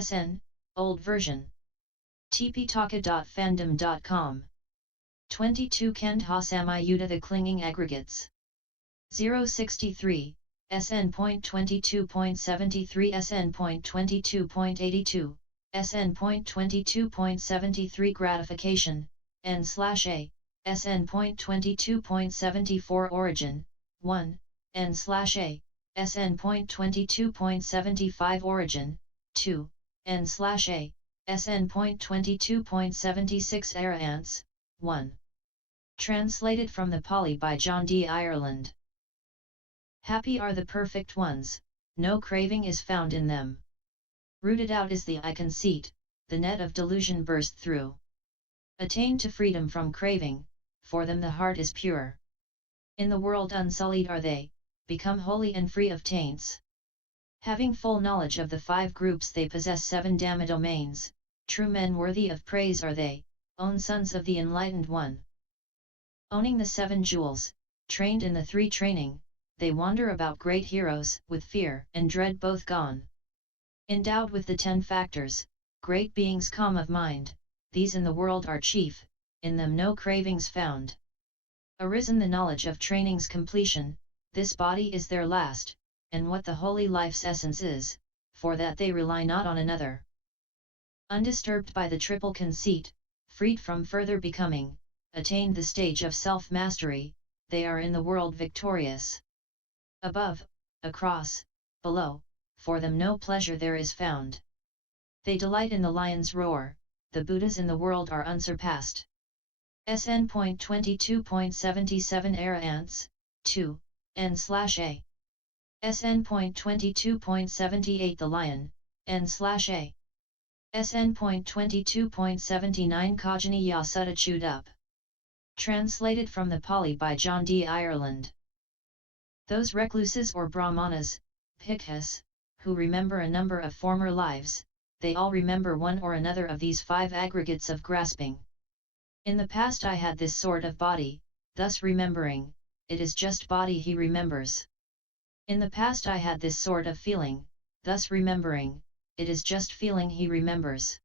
SN, Old Version. tptaka.fandom.com. 22 Khandha-samyutta-The Clinging-Aggregates. 063, SN.22.73-SN.22.82, SN.22.73 Gratification, N/A, SN.22.74 Origin, 1, N/A, SN.22.75 Origin, 2, N/A, SN.22.76 Herein, 1. Translated from the Pali by John D. Ireland. Happy are the perfect ones, no craving is found in them. Rooted out is the I-conceit, the net of delusion burst through. Attain to freedom from craving, for them the heart is pure. In the world unsullied are they, become holy and free of taints. Having full knowledge of the 5 groups they possess 7 Dhamma domains, true men worthy of praise are they, own sons of the Enlightened One. Owning the 7 jewels, trained in the 3 training, they wander about great heroes, with fear and dread both gone. Endowed with the 10 factors, great beings calm of mind, these in the world are chief, in them no cravings found. Arisen the knowledge of training's completion, this body is their last, and what the holy life's essence is, for that they rely not on another. Undisturbed by the triple conceit, freed from further becoming, attained the stage of self-mastery, they are in the world victorious. Above, across, below, for them no pleasure there is found. They delight in the lion's roar, the Buddhas in the world are unsurpassed. SN.22.77 Herein, 2, N/A. SN.22.78 The Lion, N/A. SN.22.79 Khandha-samyutta Chewed Up. Translated from the Pali by John D. Ireland. Those recluses or brahmanas, bhikkhus, who remember a number of former lives, they all remember one or another of these 5 aggregates of grasping. In the past I had this sort of body, thus remembering, it is just body he remembers. In the past I had this sort of feeling, thus remembering, it is just feeling he remembers.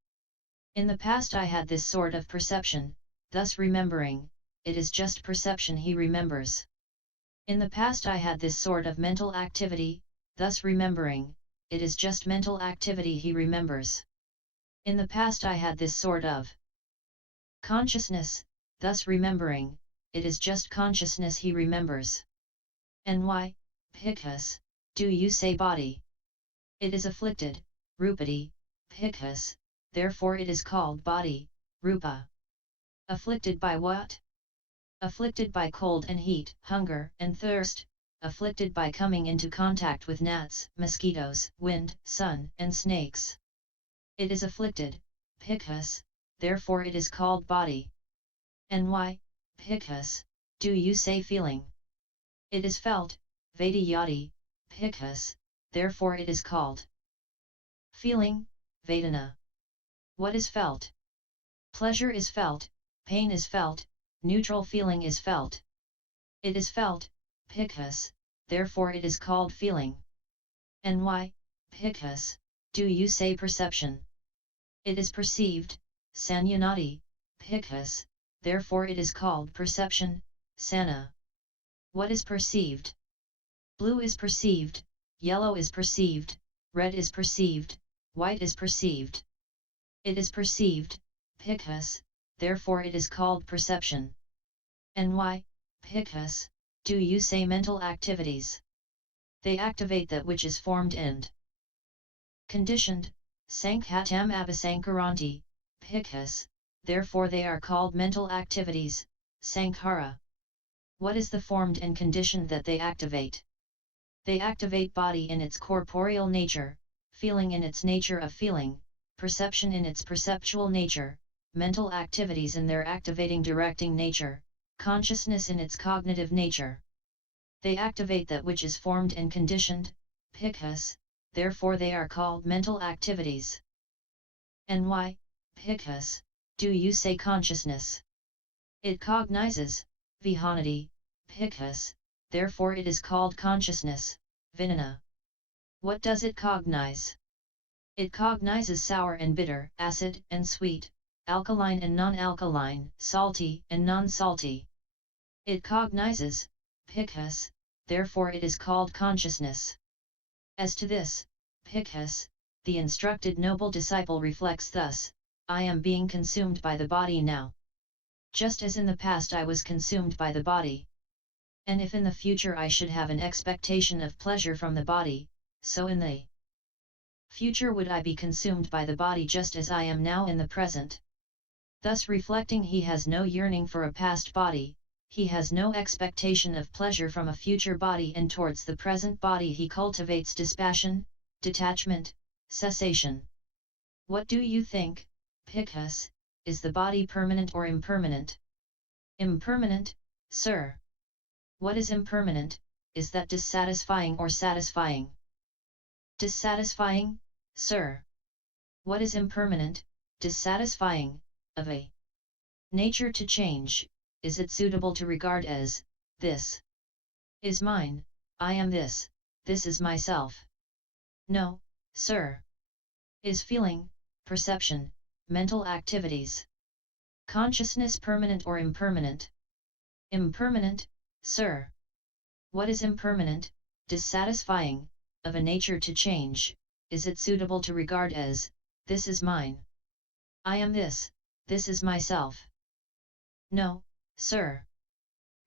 In the past I had this sort of perception, thus remembering, it is just perception he remembers. In the past I had this sort of mental activity, thus remembering, it is just mental activity he remembers. In the past I had this sort of consciousness, thus remembering, it is just consciousness he remembers. And why, bhikkhus, do you say body? It is afflicted, rupati, bhikkhus, therefore it is called body, rupa. Afflicted by what? Afflicted by cold and heat, hunger and thirst, afflicted by coming into contact with gnats, mosquitoes, wind, sun, and snakes. It is afflicted, bhikkhus, therefore it is called body. And why, bhikkhus, do you say feeling? It is felt, vedayati, bhikkhus, therefore it is called feeling, vedana. What is felt? Pleasure is felt, pain is felt, neutral feeling is felt. It is felt, bhikkhus, therefore it is called feeling. And why, bhikkhus, do you say perception? It is perceived, sanyanati, bhikkhus, therefore it is called perception, sana. What is perceived? Blue is perceived, yellow is perceived, red is perceived, white is perceived. It is perceived, bhikkhus, therefore it is called perception. And why, bhikkhus, do you say mental activities? They activate that which is formed and conditioned, sankhatam abhisankaranti, bhikkhus, therefore they are called mental activities, sankhara. What is the formed and conditioned that they activate? They activate body in its corporeal nature, feeling in its nature of feeling, perception in its perceptual nature, mental activities in their activating directing nature, consciousness in its cognitive nature. They activate that which is formed and conditioned, bhikkhus, therefore they are called mental activities. And why, bhikkhus, do you say consciousness? It cognizes, vihanati, bhikkhus, therefore it is called consciousness, vinana. What does it cognize? It cognizes sour and bitter, acid and sweet, alkaline and non-alkaline, salty and non-salty. It cognizes Pikhus, therefore it is called consciousness. As to this, Pikhus, the instructed noble disciple reflects thus: I am being consumed by the body now. Just as in the past I was consumed by the body. And if in the future I should have an expectation of pleasure from the body, so in the future would I be consumed by the body just as I am now in the present. Thus reflecting, he has no yearning for a past body, he has no expectation of pleasure from a future body, and towards the present body he cultivates dispassion, detachment, cessation. What do you think, Pikhus, is the body permanent or impermanent? Impermanent, sir. What is impermanent, is that dissatisfying or satisfying? Dissatisfying, sir. What is impermanent, dissatisfying, of a nature to change? Is it suitable to regard as, this is mine, I am this is myself? No, sir. Is feeling, perception, mental activities, consciousness permanent or impermanent? Impermanent, sir. What is impermanent, dissatisfying, of a nature to change? Is it suitable to regard as, this is mine, I am this is myself? No, sir.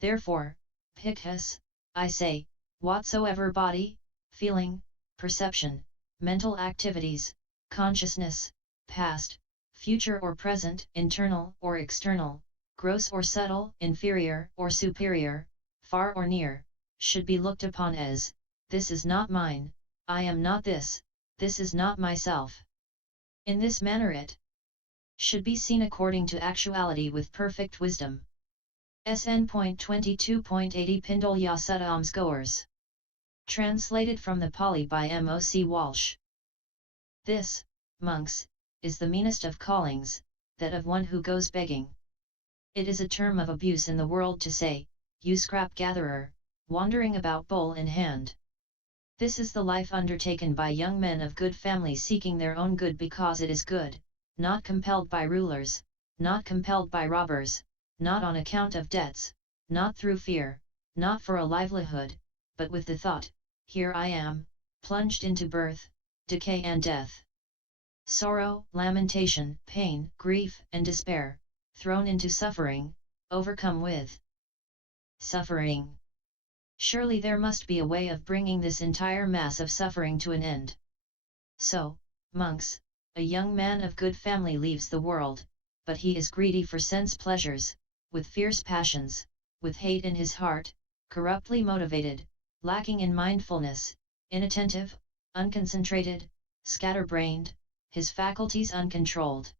Therefore, Pikhus, I say, whatsoever body, feeling, perception, mental activities, consciousness, past, future or present, internal or external, gross or subtle, inferior or superior, far or near, should be looked upon as, this is not mine, I am not this is not myself. In this manner it should be seen according to actuality with perfect wisdom. SN.22.80 Pindolya Sutta Goers. Translated from the Pali by M.O.C. Walsh. This, monks, is the meanest of callings, that of one who goes begging. It is a term of abuse in the world to say, you scrap gatherer, wandering about bowl in hand. This is the life undertaken by young men of good family seeking their own good because it is good, not compelled by rulers, not compelled by robbers, not on account of debts, not through fear, not for a livelihood, but with the thought, here I am, plunged into birth, decay and death. Sorrow, lamentation, pain, grief and despair, thrown into suffering, overcome with suffering. Surely there must be a way of bringing this entire mass of suffering to an end. So, monks, a young man of good family leaves the world, but he is greedy for sense pleasures, with fierce passions, with hate in his heart, corruptly motivated, lacking in mindfulness, inattentive, unconcentrated, scatterbrained, his faculties uncontrolled.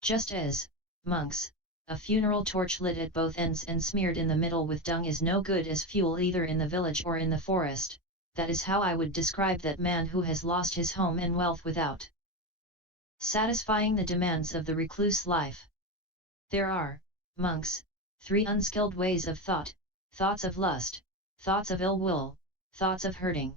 Just as, monks, a funeral torch lit at both ends and smeared in the middle with dung is no good as fuel either in the village or in the forest, that is how I would describe that man who has lost his home and wealth without satisfying the demands of the recluse life. There are, monks, 3 unskilled ways of thought: thoughts of lust, thoughts of ill will, thoughts of hurting.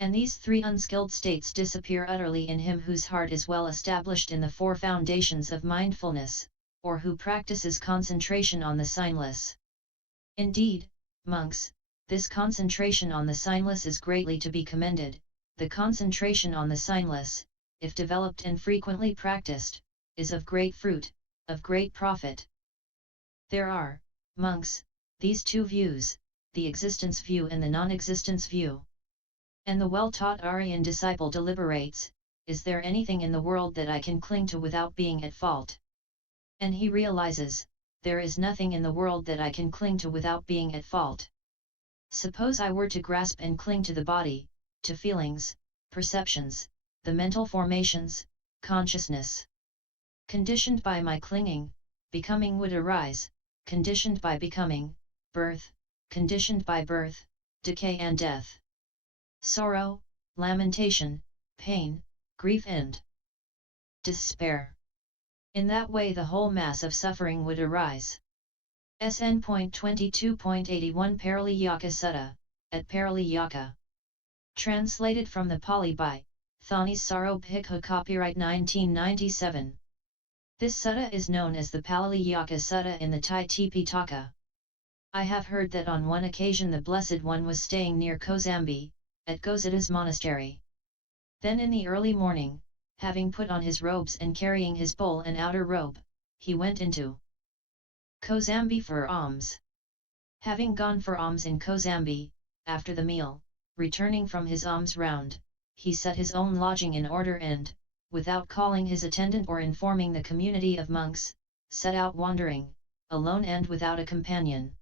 And these 3 unskilled states disappear utterly in him whose heart is well established in the 4 foundations of mindfulness, or who practices concentration on the signless. Indeed, monks, this concentration on the signless is greatly to be commended. The concentration on the signless, if developed and frequently practiced, is of great fruit, of great profit. There are, monks, these 2 views, the existence view and the non-existence view. And the well-taught Aryan disciple deliberates, is there anything in the world that I can cling to without being at fault? And he realizes, there is nothing in the world that I can cling to without being at fault. Suppose I were to grasp and cling to the body, to feelings, perceptions, the mental formations, consciousness. Conditioned by my clinging, becoming would arise, conditioned by becoming, birth, conditioned by birth, decay and death. Sorrow, lamentation, pain, grief and despair. In that way the whole mass of suffering would arise. SN.22.81 Paraliyyaka Sutta, at Paraliyyaka. Translated from the Pali by Thani Saro Bhikkhu Copyright 1997. This sutta is known as the Palaliyaka Sutta in the Thai Tipitaka. I have heard that on one occasion the Blessed One was staying near Kozambi, at Gozada's monastery. Then in the early morning, having put on his robes and carrying his bowl and outer robe, he went into Kozambi for alms. Having gone for alms in Kozambi, after the meal, returning from his alms round, he set his own lodging in order and, without calling his attendant or informing the community of monks, set out wandering, alone and without a companion.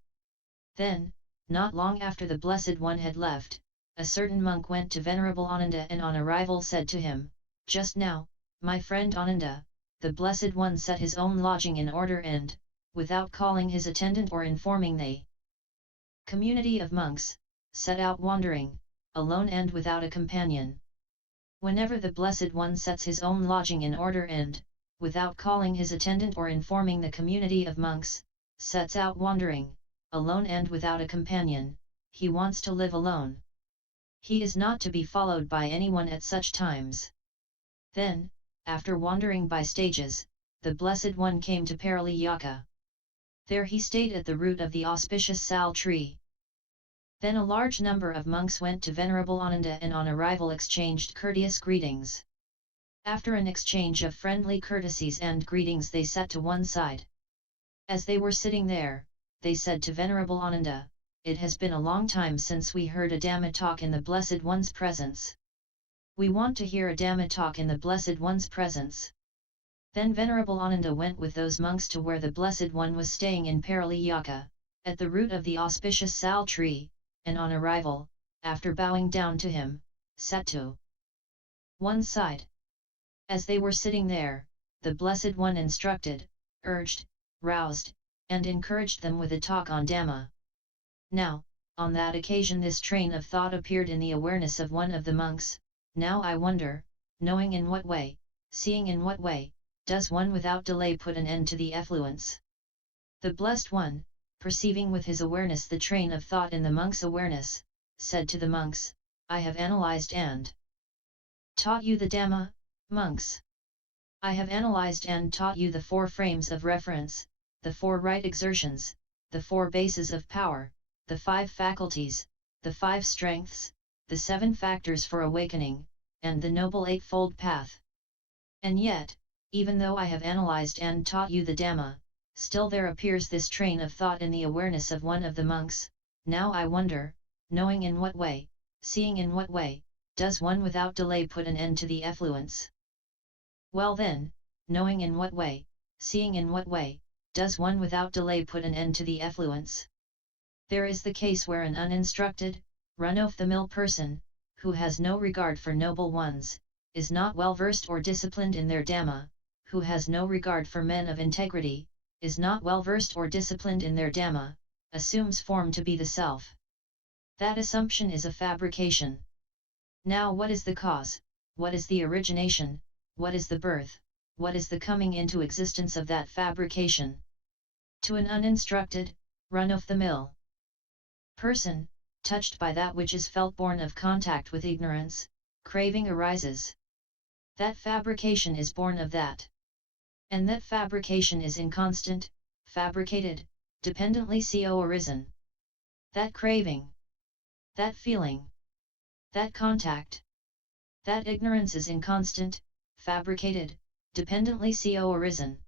Then, not long after the Blessed One had left, a certain monk went to Venerable Ananda and on arrival said to him, "Just now, my friend Ananda, the Blessed One set his own lodging in order and, without calling his attendant or informing the community of monks, set out wandering, alone and without a companion." Whenever the Blessed One sets his own lodging in order and, without calling his attendant or informing the community of monks, sets out wandering, alone and without a companion, he wants to live alone. He is not to be followed by anyone at such times. Then, after wandering by stages, the Blessed One came to Paraliyaka. There he stayed at the root of the auspicious sal tree. Then a large number of monks went to Venerable Ananda and on arrival exchanged courteous greetings. After an exchange of friendly courtesies and greetings they sat to one side. As they were sitting there, they said to Venerable Ananda, "It has been a long time since we heard a Dhamma talk in the Blessed One's presence. We want to hear a Dhamma talk in the Blessed One's presence." Then Venerable Ananda went with those monks to where the Blessed One was staying in Paraliyaka, at the root of the auspicious sal tree, and on arrival, after bowing down to him, sat to one side. As they were sitting there, the Blessed One instructed, urged, roused, and encouraged them with a talk on Dhamma. Now, on that occasion this train of thought appeared in the awareness of one of the monks: "Now I wonder, knowing in what way, seeing in what way, does one without delay put an end to the effluence?" The Blessed One, perceiving with his awareness the train of thought in the monk's awareness, said to the monks, "I have analyzed and taught you the Dhamma, monks. I have analyzed and taught you the 4 frames of reference, the 4 right exertions, the 4 bases of power, the 5 faculties, the 5 strengths, the 7 factors for awakening, and the Noble Eightfold Path. And yet, even though I have analyzed and taught you the Dhamma, still there appears this train of thought in the awareness of one of the monks: now I wonder, knowing in what way, seeing in what way, does one without delay put an end to the effluence?" Well then, knowing in what way, seeing in what way, does one without delay put an end to the effluence? There is the case where an uninstructed, run-of-the-mill person, who has no regard for noble ones, is not well versed or disciplined in their Dhamma, who has no regard for men of integrity, is not well versed or disciplined in their Dhamma, assumes form to be the self. That assumption is a fabrication. Now what is the cause, what is the origination, what is the birth, what is the coming into existence of that fabrication? To an uninstructed, run-of-the-mill person, touched by that which is felt born of contact with ignorance, craving arises. That fabrication is born of that. And that fabrication is inconstant, fabricated, dependently arisen. That craving, that feeling, that contact, that ignorance is inconstant, fabricated, dependently arisen.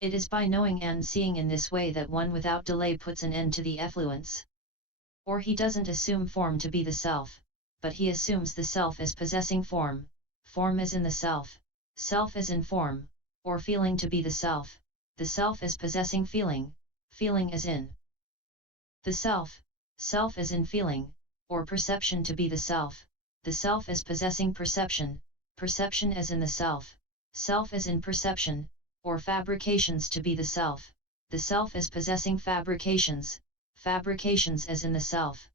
It is by knowing and seeing in this way that one without delay puts an end to the effluence. Or he doesn't assume form to be the self, but he assumes the self as possessing form, form as in the self as in form, or feeling to be the self as possessing feeling, feeling as in the self as in feeling, or perception to be the self as possessing perception, perception as in the self as in perception, or fabrications to be the self as possessing fabrications, fabrications as in the self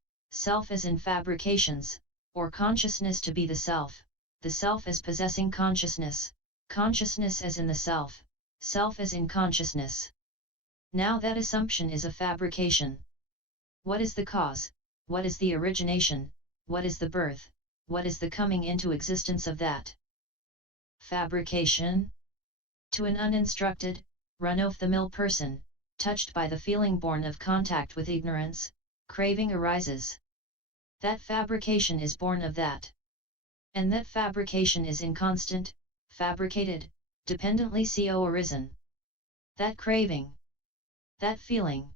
as in fabrications, or consciousness to be the self as possessing consciousness, consciousness as in the self as in consciousness. Now that assumption is a fabrication. What is the cause, what is the origination, what is the birth, what is the coming into existence of that fabrication? To an uninstructed, run-of-the-mill person, touched by the feeling born of contact with ignorance, craving arises. That fabrication is born of that. And that fabrication is inconstant, fabricated, dependently arisen. That craving, that feeling,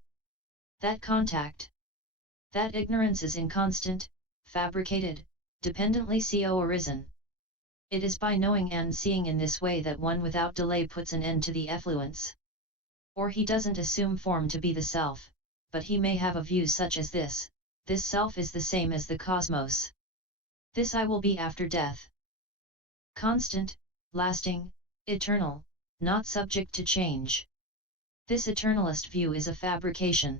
that contact, that ignorance is inconstant, fabricated, dependently arisen. It is by knowing and seeing in this way that one without delay puts an end to the effluence. Or he doesn't assume form to be the self, but he may have a view such as this self is the same as the cosmos. This I will be after death. Constant, lasting, eternal, not subject to change. This eternalist view is a fabrication.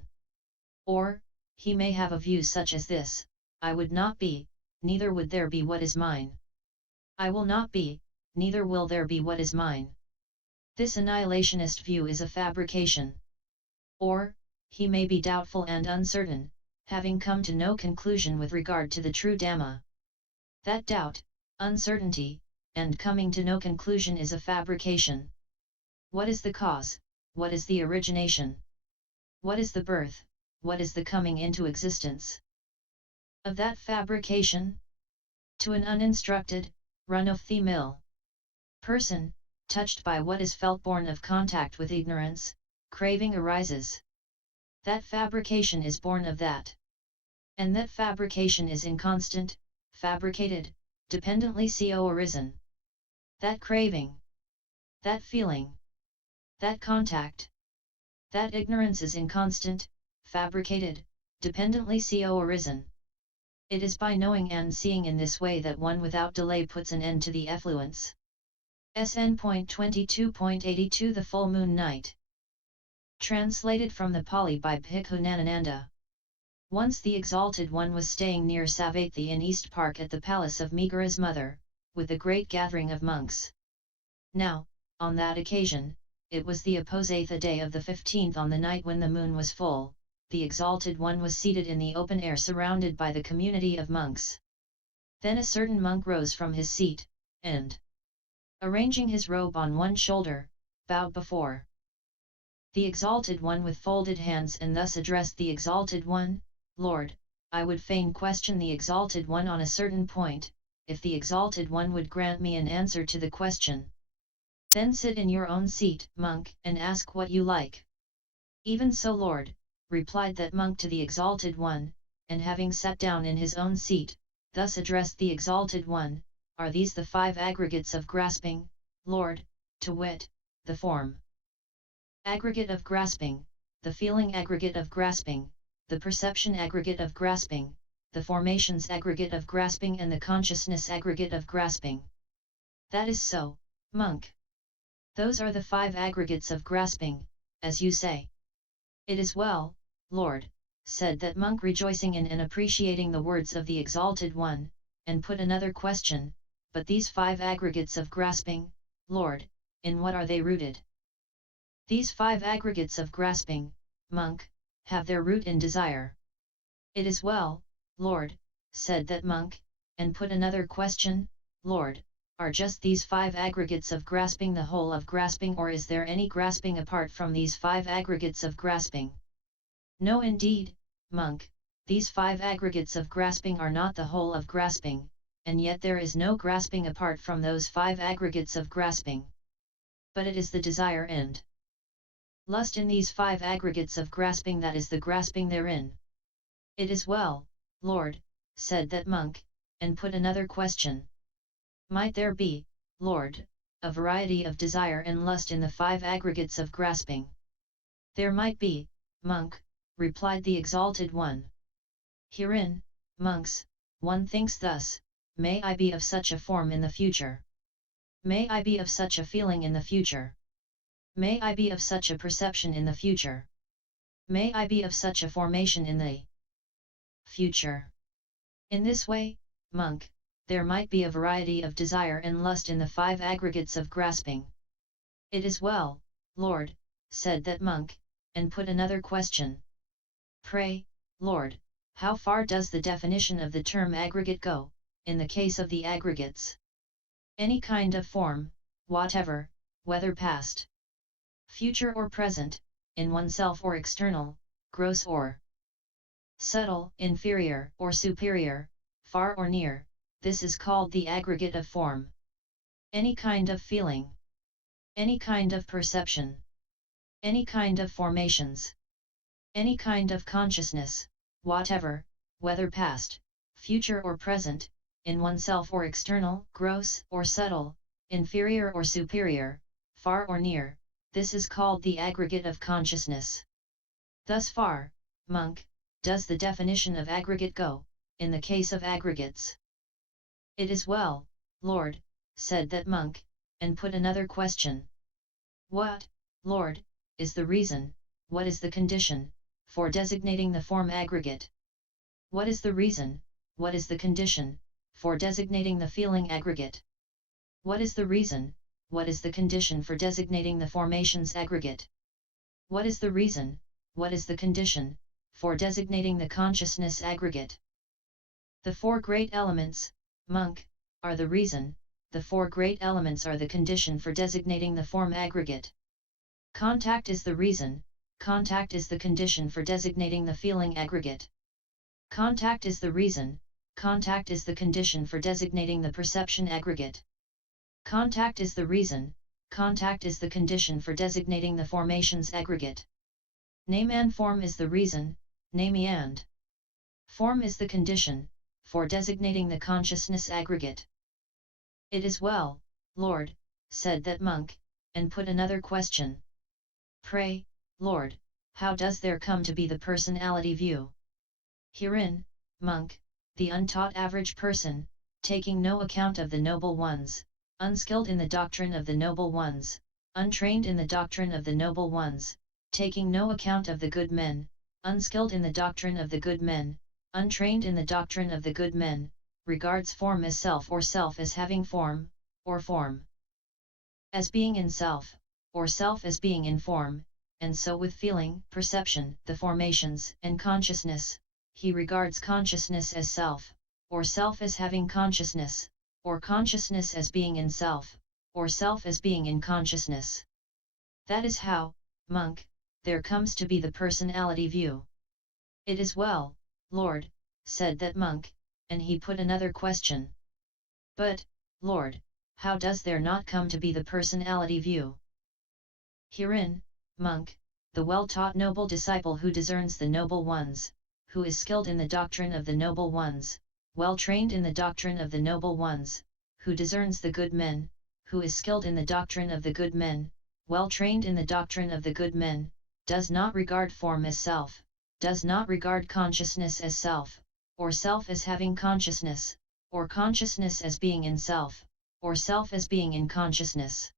Or, he may have a view such as this, I would not be, neither would there be what is mine. I will not be, neither will there be what is mine. This annihilationist view is a fabrication. Or, he may be doubtful and uncertain, having come to no conclusion with regard to the true Dhamma. That doubt, uncertainty, and coming to no conclusion is a fabrication. What is the cause? What is the origination? What is the birth? What is the coming into existence of that fabrication? To an uninstructed, run-of-the-mill person, touched by what is felt born of contact with ignorance, craving arises. That fabrication is born of that. And that fabrication is inconstant, fabricated, dependently arisen. That craving, that feeling, that contact, that ignorance is inconstant, fabricated, dependently arisen. It is by knowing and seeing in this way that one without delay puts an end to the effluence. SN.22.82 The Full Moon Night. Translated from the Pali by Bhikkhu Nanananda. Once the Exalted One was staying near Savatthi in East Park at the palace of Megara's mother, with a great gathering of monks. Now, on that occasion, it was the Aposatha day of the 15th on the night when the moon was full. The Exalted One was seated in the open air surrounded by the community of monks. Then a certain monk rose from his seat, and, arranging his robe on one shoulder, bowed before the Exalted One with folded hands and thus addressed the Exalted One, Lord, I would fain question the Exalted One on a certain point, if the Exalted One would grant me an answer to the question. Then sit in your own seat, monk, and ask what you like. Even so, Lord, replied that monk to the Exalted One, and having sat down in his own seat, thus addressed the Exalted One, are these the 5 aggregates of grasping, Lord, to wit, the form aggregate of grasping, the feeling aggregate of grasping, the perception aggregate of grasping, the formations aggregate of grasping and the consciousness aggregate of grasping. That is so, monk. Those are the 5 aggregates of grasping, as you say. It is well, Lord, said that monk rejoicing in and appreciating the words of the Exalted One, and put another question, but these 5 aggregates of grasping, Lord, in what are they rooted? These 5 aggregates of grasping, monk, have their root in desire. It is well, Lord, said that monk, and put another question, Lord, are just these 5 aggregates of grasping the whole of grasping, or is there any grasping apart from these 5 aggregates of grasping? No, indeed, monk, these 5 aggregates of grasping are not the whole of grasping, and yet there is no grasping apart from those 5 aggregates of grasping. But it is the desire and lust in these 5 aggregates of grasping that is the grasping therein. It is well, Lord, said that monk, and put another question. Might there be, Lord, a variety of desire and lust in the 5 aggregates of grasping? There might be, monk, replied the Exalted One. Herein, monks, one thinks thus, may I be of such a form in the future? May I be of such a feeling in the future? May I be of such a perception in the future? May I be of such a formation in the future? In this way, monk, there might be a variety of desire and lust in the 5 aggregates of grasping. It is well, Lord, said that monk, and put another question. Pray, Lord, how far does the definition of the term aggregate go, in the case of the aggregates. Any kind of form, whatever, whether past, future or present, in oneself or external, gross or subtle, inferior or superior, far or near, this is called the aggregate of form. Any kind of feeling, any kind of perception, any kind of formations, any kind of consciousness, whatever, whether past, future or present, in oneself or external, gross or subtle, inferior or superior, far or near, this is called the aggregate of consciousness. Thus far, monk, does the definition of aggregate go, in the case of aggregates. It is well, Lord, said that monk, and put another question. What, Lord, is the reason, what is the condition, for designating the form aggregate? What is the reason, what is the condition, for designating the feeling aggregate? What is the reason, what is the condition for designating the formations aggregate? What is the reason, what is the condition, for designating the consciousness aggregate? The four great elements, monk, are the reason, the four great elements are the condition for designating the form aggregate. Contact is the reason, contact is the condition for designating the feeling aggregate. Contact is the reason, contact is the condition for designating the perception aggregate. Contact is the reason, contact is the condition for designating the formations aggregate. Name and form is the reason, name and form is the condition, for designating the consciousness aggregate. It is well, Lord, said that monk, and put another question. Pray, Lord, how does there come to be the personality view? Herein, monk, the untaught average person, taking no account of the noble ones, unskilled in the doctrine of the noble ones, untrained in the doctrine of the noble ones, taking no account of the good men, unskilled in the doctrine of the good men, untrained in the doctrine of the good men, regards form as self or self as having form, or form as being in self, or self as being in form, and so with feeling, perception, the formations, and consciousness, he regards consciousness as self, or self as having consciousness, or consciousness as being in self, or self as being in consciousness. That is how, monk, there comes to be the personality view. It is well, Lord, said that monk, and he put another question. But, Lord, how does there not come to be the personality view? Herein, monk, the well-taught noble disciple who discerns the noble ones, who is skilled in the doctrine of the noble ones, well-trained in the doctrine of the noble ones, who discerns the good men, who is skilled in the doctrine of the good men, well-trained in the doctrine of the good men, does not regard form as self, does not regard consciousness as self, or self as having consciousness, or consciousness as being in self, or self as being in consciousness.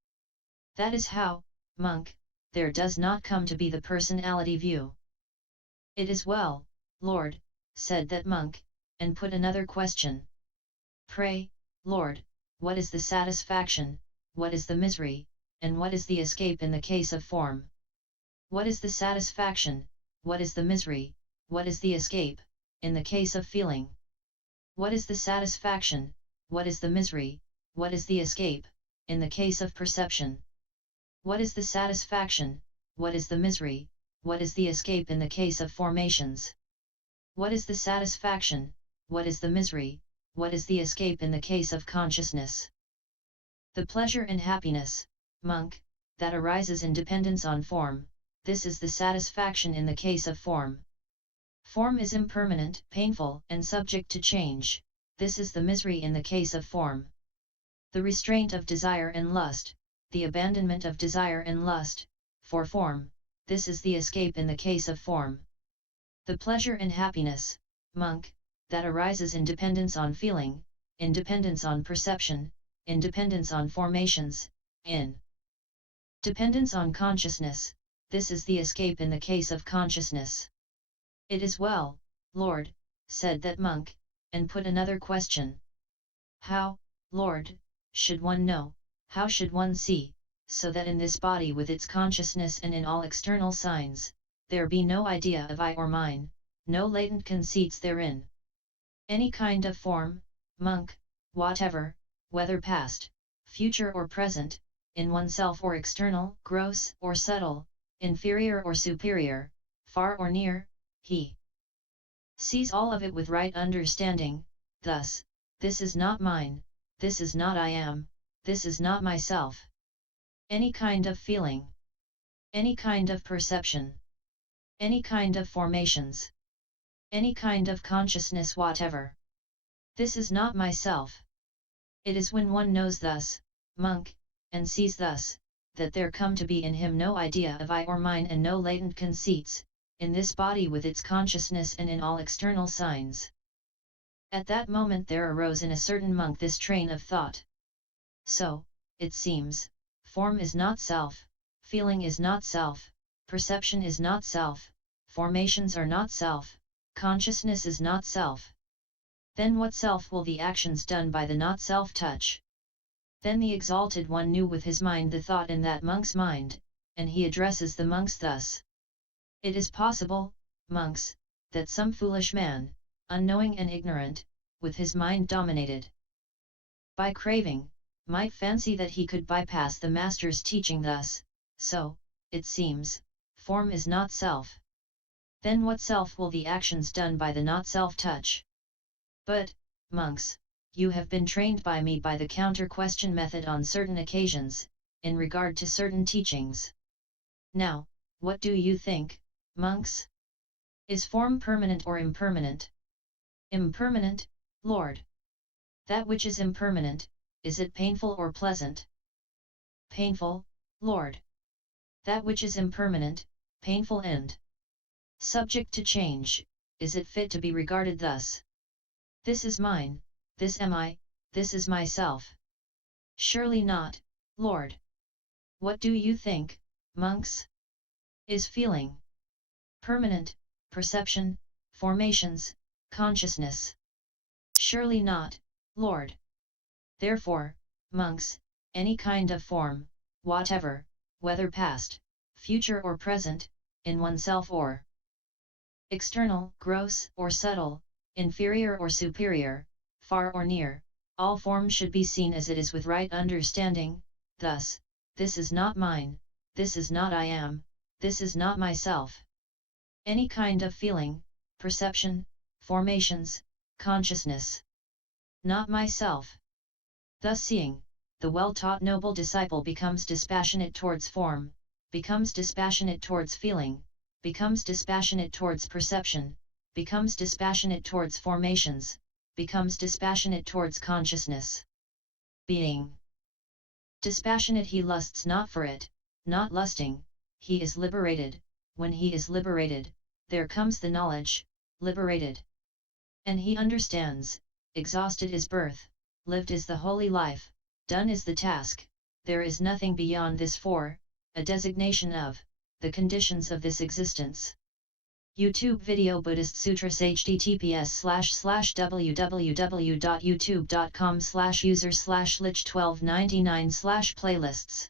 That is how, monk, there does not come to be the personality view. It is well, Lord, said that monk, and put another question. Pray, Lord, what is the satisfaction, what is the misery, and what is the escape in the case of form? What is the satisfaction, what is the misery, what is the escape, in the case of feeling? What is the satisfaction, what is the misery, what is the escape, in the case of perception? What is the satisfaction, what is the misery, what is the escape in the case of formations? What is the satisfaction, what is the misery, what is the escape in the case of consciousness? The pleasure and happiness, monk, that arises in dependence on form, this is the satisfaction in the case of form. Form is impermanent, painful, and subject to change, this is the misery in the case of form. The restraint of desire and lust, the abandonment of desire and lust, for form, this is the escape in the case of form. The pleasure and happiness, monk, that arises in dependence on feeling, in dependence on perception, in dependence on formations, in dependence on consciousness, this is the escape in the case of consciousness. It is well, Lord, said that monk, and put another question. How, Lord, should one know, how should one see, so that in this body with its consciousness and in all external signs, there be no idea of I or mine, no latent conceits therein? Any kind of form, monk, whatever, whether past, future or present, in oneself or external, gross or subtle, inferior or superior, far or near, he sees all of it with right understanding. Thus, this is not mine, this is not I am, this is not myself. Any kind of feeling, any kind of perception, any kind of formations, any kind of consciousness whatever. This is not myself. It is when one knows thus, monk, and sees thus, that there come to be in him no idea of I or mine and no latent conceits, in this body with its consciousness and in all external signs. At that moment there arose in a certain monk this train of thought. So, it seems, form is not self, feeling is not self, perception is not self, formations are not self, consciousness is not self. Then what self will the actions done by the not self touch? Then the Exalted One knew with his mind the thought in that monk's mind, and he addresses the monks thus. It is possible, monks, that some foolish man, unknowing and ignorant, with his mind dominated by craving, might fancy that he could bypass the Master's teaching thus, so, it seems, form is not self. Then what self will the actions done by the not self touch? But, monks, you have been trained by me by the counter-question method on certain occasions, in regard to certain teachings. Now, what do you think, monks? Is form permanent or impermanent? Impermanent, Lord. That which is impermanent, is it painful or pleasant? Painful, Lord. That which is impermanent, painful and subject to change, is it fit to be regarded thus? This is mine, this am I, this is myself. Surely not, Lord. What do you think, monks? Is feeling permanent, perception, formations, consciousness? Surely not, Lord. Therefore, monks, any kind of form, whatever, whether past, future or present, in oneself or external, gross or subtle, inferior or superior, far or near, all form should be seen as it is with right understanding. Thus, this is not mine, this is not I am, this is not myself. Any kind of feeling, perception, formations, consciousness. Not myself. Thus seeing, the well-taught noble disciple becomes dispassionate towards form, becomes dispassionate towards feeling, becomes dispassionate towards perception, becomes dispassionate towards formations, becomes dispassionate towards consciousness. Being dispassionate, he lusts not for it, not lusting, he is liberated. When he is liberated, there comes the knowledge, liberated. And he understands, exhausted is birth, lived is the holy life, done is the task, there is nothing beyond this for, a designation of, the conditions of this existence. YouTube video Buddhist Sutras https://www.youtube.com/user/lich1299/playlists